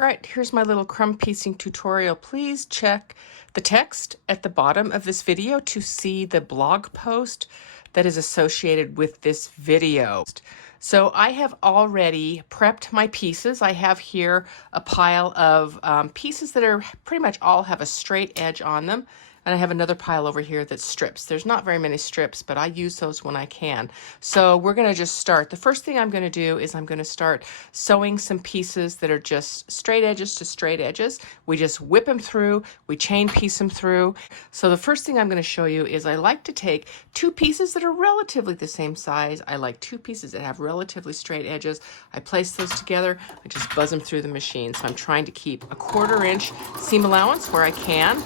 All right, here's my little crumb piecing tutorial. Please check the text at the bottom of this video to see the blog post that is associated with this video. So I have already prepped my pieces. I have here a pile of pieces that are pretty much all have a straight edge on them. And I have another pile over here that's strips. There's not very many strips, but I use those when I can. So we're going to just start. The first thing I'm going to do is I'm going to start sewing some pieces that are just straight edges to straight edges. We just whip them through. We chain piece them through. So the first thing I'm going to show you is I like to take two pieces that are relatively the same size. I like two pieces that have relatively straight edges. I place those together. I just buzz them through the machine. So I'm trying to keep a 1/4 inch seam allowance where I can.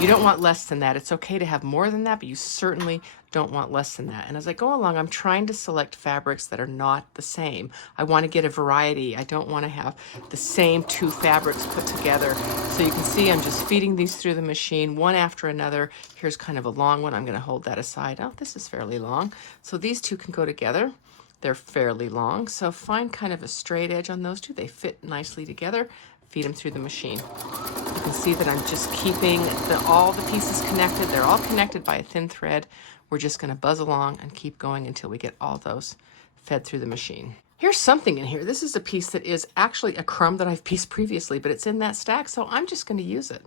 You don't want less than that. It's okay to have more than that, but you certainly don't want less than that. And as I go along, I'm trying to select fabrics that are not the same. I want to get a variety. I don't want to have the same two fabrics put together. So you can see I'm just feeding these through the machine one after another. Here's kind of a long one. I'm going to hold that aside. Oh, this is fairly long. So these two can go together. They're fairly long. So find kind of a straight edge on those two. They fit nicely together. Feed them through the machine. You can see that I'm just keeping all the pieces connected. They're all connected by a thin thread. We're just going to buzz along and keep going until we get all those fed through the machine. Here's something in here. This is a piece that is actually a crumb that I've pieced previously, but it's in that stack, so I'm just going to use it.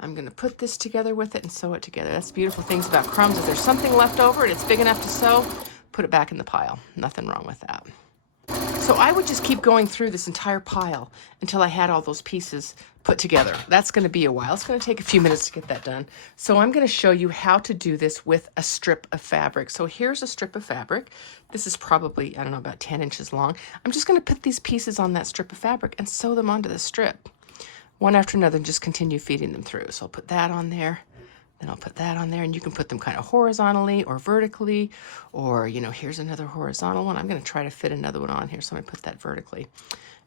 I'm going to put this together with it and sew it together. That's the beautiful things about crumbs. If there's something left over and it's big enough to sew, put it back in the pile. Nothing wrong with that. So I would just keep going through this entire pile until I had all those pieces put together. That's going to be a while. It's going to take a few minutes to get that done. So I'm going to show you how to do this with a strip of fabric. So here's a strip of fabric. This is probably, I don't know, about 10 inches long. I'm just going to put these pieces on that strip of fabric and sew them onto the strip. One after another, and just continue feeding them through. So I'll put that on there. Then I'll put that on there, and you can put them kind of horizontally or vertically, or, you know, here's another horizontal one. I'm going to try to fit another one on here, so I'm going to put that vertically,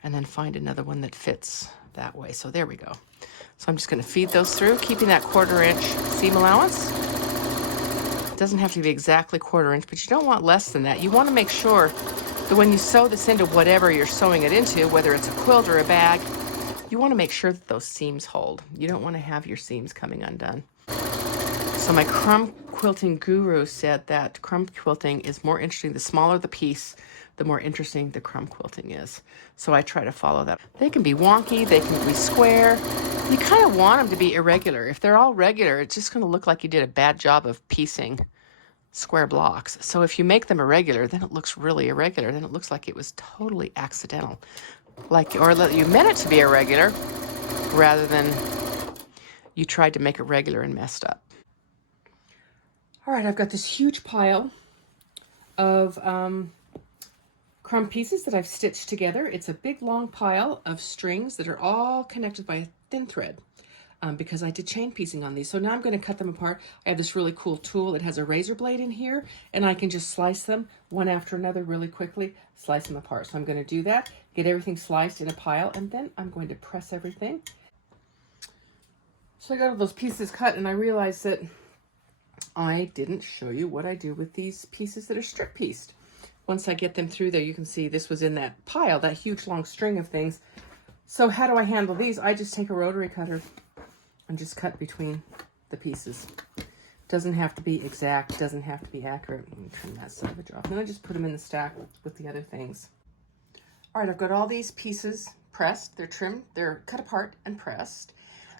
and then find another one that fits that way. So there we go. So I'm just going to feed those through, keeping that 1/4 inch seam allowance. It doesn't have to be exactly 1/4 inch, but you don't want less than that. You want to make sure that when you sew this into whatever you're sewing it into, whether it's a quilt or a bag, you want to make sure that those seams hold. You don't want to have your seams coming undone. So my crumb quilting guru said that crumb quilting is more interesting. The smaller the piece, the more interesting the crumb quilting is. So I try to follow that. They can be wonky, they can be square. You kind of want them to be irregular. If they're all regular, it's just going to look like you did a bad job of piecing square blocks. So if you make them irregular, then it looks really irregular. Then it looks like it was totally accidental. Or you meant it to be irregular rather than you tried to make it regular and messed up. All right, I've got this huge pile of crumb pieces that I've stitched together. It's a big long pile of strings that are all connected by a thin thread because I did chain piecing on these. So now I'm going to cut them apart. I have this really cool tool. It has a razor blade in here, and I can just slice them one after another really quickly, slice them apart. So I'm going to do that, get everything sliced in a pile, and then I'm going to press everything. So I got all those pieces cut, and I realized that I didn't show you what I do with these pieces that are strip pieced. Once I get them through there, you can see this was in that pile, that huge long string of things. So how do I handle these? I just take a rotary cutter and just cut between the pieces. Doesn't have to be exact, doesn't have to be accurate. Let me trim that savage off. Then I just put them in the stack with the other things. All right, I've got all these pieces pressed. They're trimmed, they're cut apart and pressed.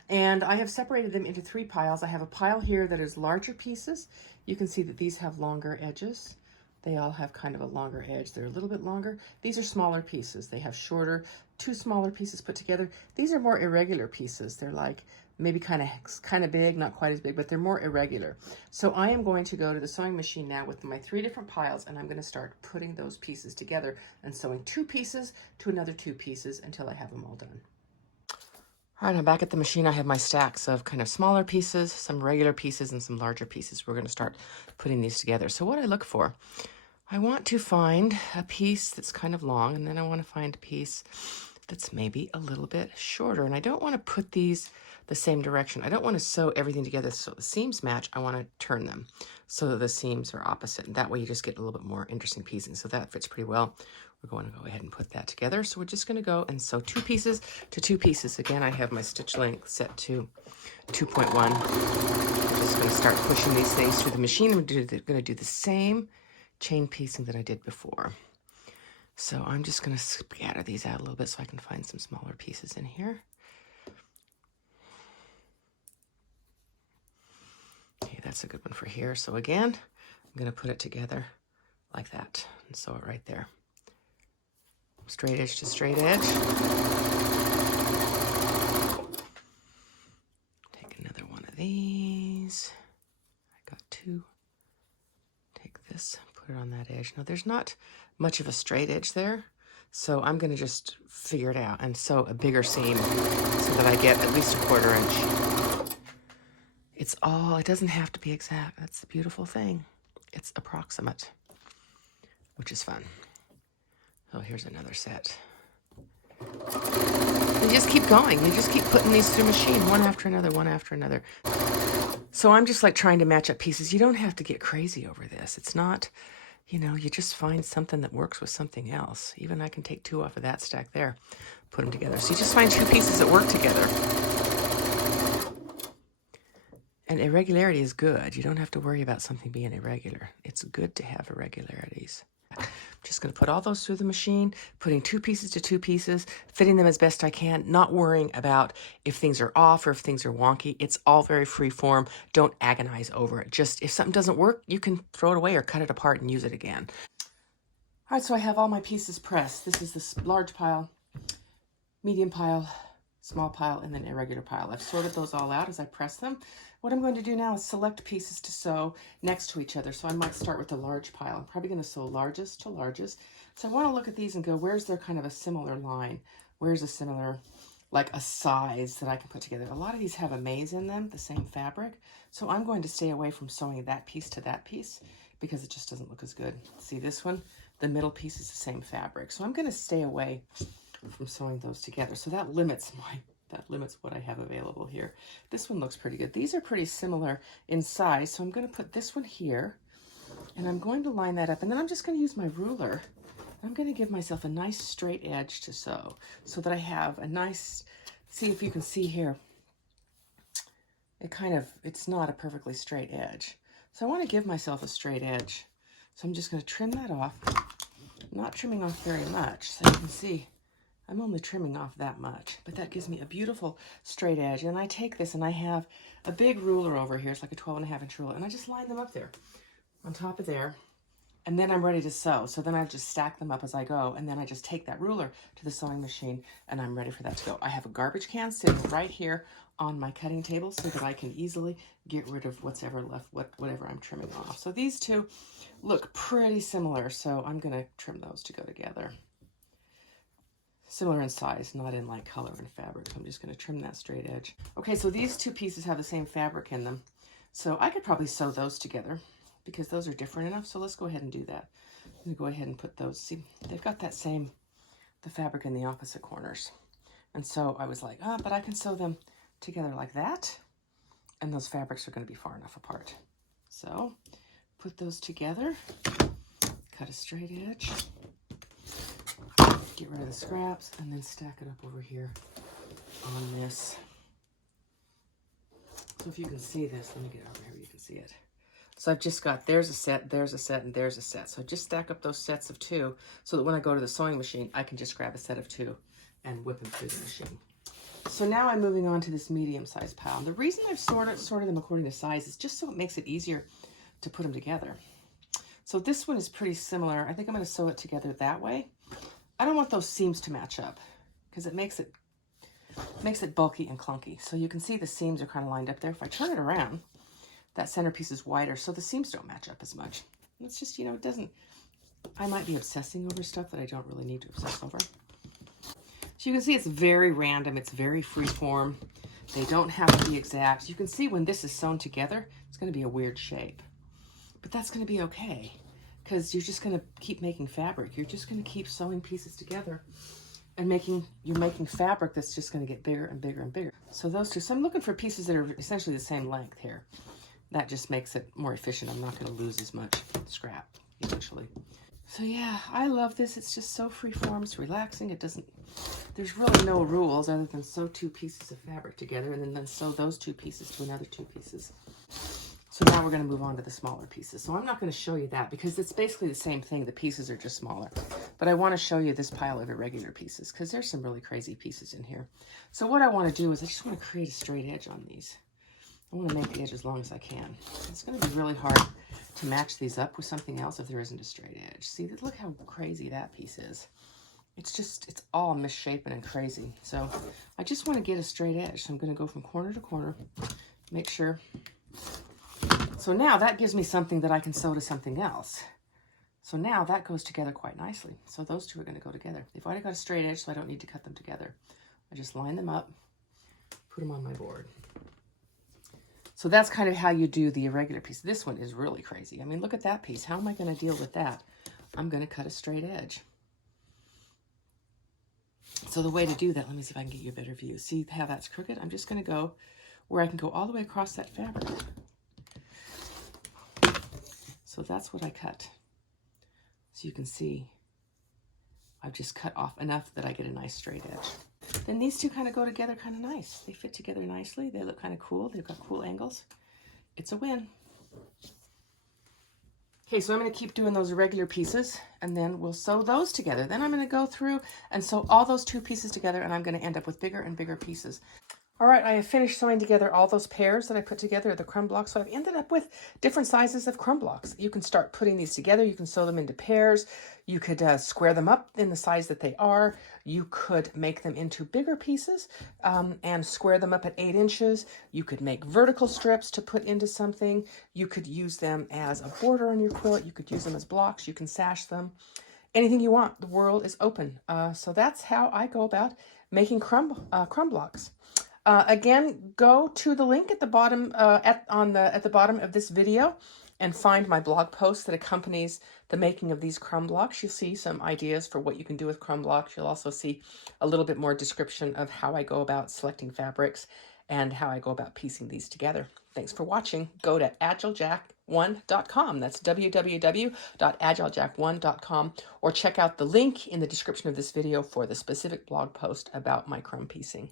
And I have separated them into 3 piles. I have a pile here that is larger pieces. You can see that these have longer edges. They all have kind of a longer edge. They're a little bit longer. These are smaller pieces. They have shorter, 2 smaller pieces put together. These are more irregular pieces. They're like maybe kind of big, not quite as big, but they're more irregular. So I am going to go to the sewing machine now with my 3 different piles, and I'm going to start putting those pieces together and sewing 2 pieces to another 2 pieces until I have them all done. All right, I'm back at the machine. I have my stacks of kind of smaller pieces, some regular pieces, and some larger pieces. We're going to start putting these together. So what I look for, I want to find a piece that's kind of long, and then I want to find a piece that's maybe a little bit shorter. And I don't want to put these the same direction. I don't want to sew everything together so the seams match. I want to turn them so that the seams are opposite. And that way you just get a little bit more interesting piecing. So that fits pretty well. we're going to go ahead and put that together. So we're just going to go and sew 2 pieces to 2 pieces. Again, I have my stitch length set to 2.1. I'm just going to start pushing these things through the machine. I'm going to do the same chain piecing that I did before. So I'm just going to scatter these out a little bit so I can find some smaller pieces in here. Okay, that's a good one for here. So again, I'm going to put it together like that and sew it right there. Straight edge to straight edge. Take another one of these. I got 2. Take this, put it on that edge. Now there's not much of a straight edge there, so I'm going to just figure it out and sew a bigger seam so that I get at least a 1/4 inch. It doesn't have to be exact. That's the beautiful thing. It's approximate, which is fun. So here's another set. You just keep going. You just keep putting these through machine, one after another, one after another. So I'm just like trying to match up pieces. You don't have to get crazy over this. It's not, you know, you just find something that works with something else. Even I can take 2 off of that stack there, put them together. So you just find 2 pieces that work together. And irregularity is good. You don't have to worry about something being irregular. It's good to have irregularities. I'm just going to put all those through the machine, putting 2 pieces to 2 pieces, fitting them as best I can, not worrying about if things are off or if things are wonky. It's all very free form. Don't agonize over it. Just if something doesn't work, you can throw it away or cut it apart and use it again. All right, so I have all my pieces pressed. This is this large pile, medium pile, small pile, and then irregular pile. I've sorted those all out as I press them. What I'm going to do now is select pieces to sew next to each other. So I might start with the large pile. I'm probably going to sew largest to largest. So I want to look at these and go, where's there kind of a similar line? Where's a similar, like a size that I can put together? A lot of these have a maze in them, the same fabric. So I'm going to stay away from sewing that piece to that piece because it just doesn't look as good. See this one? The middle piece is the same fabric. So I'm going to stay away from sewing those together. So that limits what I have available here. This one looks pretty good. These are pretty similar in size, so I'm going to put this one here, and I'm going to line that up, and then I'm just going to use my ruler. I'm going to give myself a nice straight edge to sew so that I have a nice, see if you can see here, it's not a perfectly straight edge. So I want to give myself a straight edge. So I'm just going to trim that off. I'm not trimming off very much, so you can see I'm only trimming off that much, but that gives me a beautiful straight edge. And I take this and I have a big ruler over here. It's like a 12.5 inch ruler. And I just line them up there on top of there. And then I'm ready to sew. So then I just stack them up as I go. And then I just take that ruler to the sewing machine and I'm ready for that to go. I have a garbage can sitting right here on my cutting table so that I can easily get rid of what's ever left, whatever I'm trimming off. So these two look pretty similar. So I'm going to trim those to go together. Similar in size, not in like color and fabric. So I'm just going to trim that straight edge. Okay, so these 2 pieces have the same fabric in them. So I could probably sew those together because those are different enough. So let's go ahead and do that. I'm going to go ahead and put those. See, they've got that same, the fabric in the opposite corners. And so I was like, but I can sew them together like that. And those fabrics are going to be far enough apart. So put those together, cut a straight edge. Get rid of the scraps and then stack it up over here on this. So if you can see this, let me get over here where you can see it. So I've just got, there's a set, and there's a set. So I just stack up those sets of 2 so that when I go to the sewing machine, I can just grab a set of 2 and whip them through the machine. So now I'm moving on to this medium-sized pile. And the reason I've sorted them according to size is just so it makes it easier to put them together. So this one is pretty similar. I think I'm going to sew it together that way. I don't want those seams to match up because it makes it bulky and clunky. So you can see the seams are kind of lined up there. If I turn it around, that centerpiece is wider, so the seams don't match up as much. It's just, you know, it doesn't, I might be obsessing over stuff that I don't really need to obsess over. So you can see it's very random. It's very free form. They don't have to be exact. You can see when this is sewn together, it's going to be a weird shape. But that's going to be okay, because you're just going to keep making fabric. You're just going to keep sewing pieces together and you're making fabric that's just going to get bigger and bigger and bigger. So those 2, so I'm looking for pieces that are essentially the same length here. That just makes it more efficient. I'm not going to lose as much scrap eventually. So yeah, I love this. It's just so freeform, it's relaxing. It doesn't, there's really no rules other than sew 2 pieces of fabric together and then sew those 2 pieces to another 2 pieces. So now we're going to move on to the smaller pieces. So I'm not going to show you that because it's basically the same thing. The pieces are just smaller. But I want to show you this pile of irregular pieces because there's some really crazy pieces in here. So what I want to do is I just want to create a straight edge on these. I want to make the edge as long as I can. It's going to be really hard to match these up with something else if there isn't a straight edge. See, look how crazy that piece is. It's all misshapen and crazy. So I just want to get a straight edge. So I'm going to go from corner to corner, make sure. So now that gives me something that I can sew to something else. So now that goes together quite nicely. So those 2 are going to go together. They've already got a straight edge, so I don't need to cut them together. I just line them up, put them on my board. So that's kind of how you do the irregular piece. This one is really crazy. I mean, look at that piece. How am I going to deal with that? I'm going to cut a straight edge. So the way to do that, let me see if I can get you a better view. See how that's crooked? I'm just going to go where I can go all the way across that fabric. So that's what I cut. So you can see I've just cut off enough that I get a nice straight edge. Then these 2 kind of go together kind of nice. They fit together nicely. They look kind of cool. They've got cool angles. It's a win. Okay, so I'm going to keep doing those irregular pieces and then we'll sew those together. Then I'm going to go through and sew all those 2 pieces together and I'm going to end up with bigger and bigger pieces. All right, I have finished sewing together all those pairs that I put together, the crumb blocks. So I've ended up with different sizes of crumb blocks. You can start putting these together. You can sew them into pairs. You could square them up in the size that they are. You could make them into bigger pieces and square them up at 8 inches. You could make vertical strips to put into something. You could use them as a border on your quilt. You could use them as blocks. You can sash them. Anything you want. The world is open. So that's how I go about making crumb blocks. Again, go to the link at the bottom at the bottom of this video and find my blog post that accompanies the making of these crumb blocks. You'll see some ideas for what you can do with crumb blocks. You'll also see a little bit more description of how I go about selecting fabrics and how I go about piecing these together. Thanks for watching. Go to agilejack1.com. That's www.agilejack1.com, or check out the link in the description of this video for the specific blog post about my crumb piecing.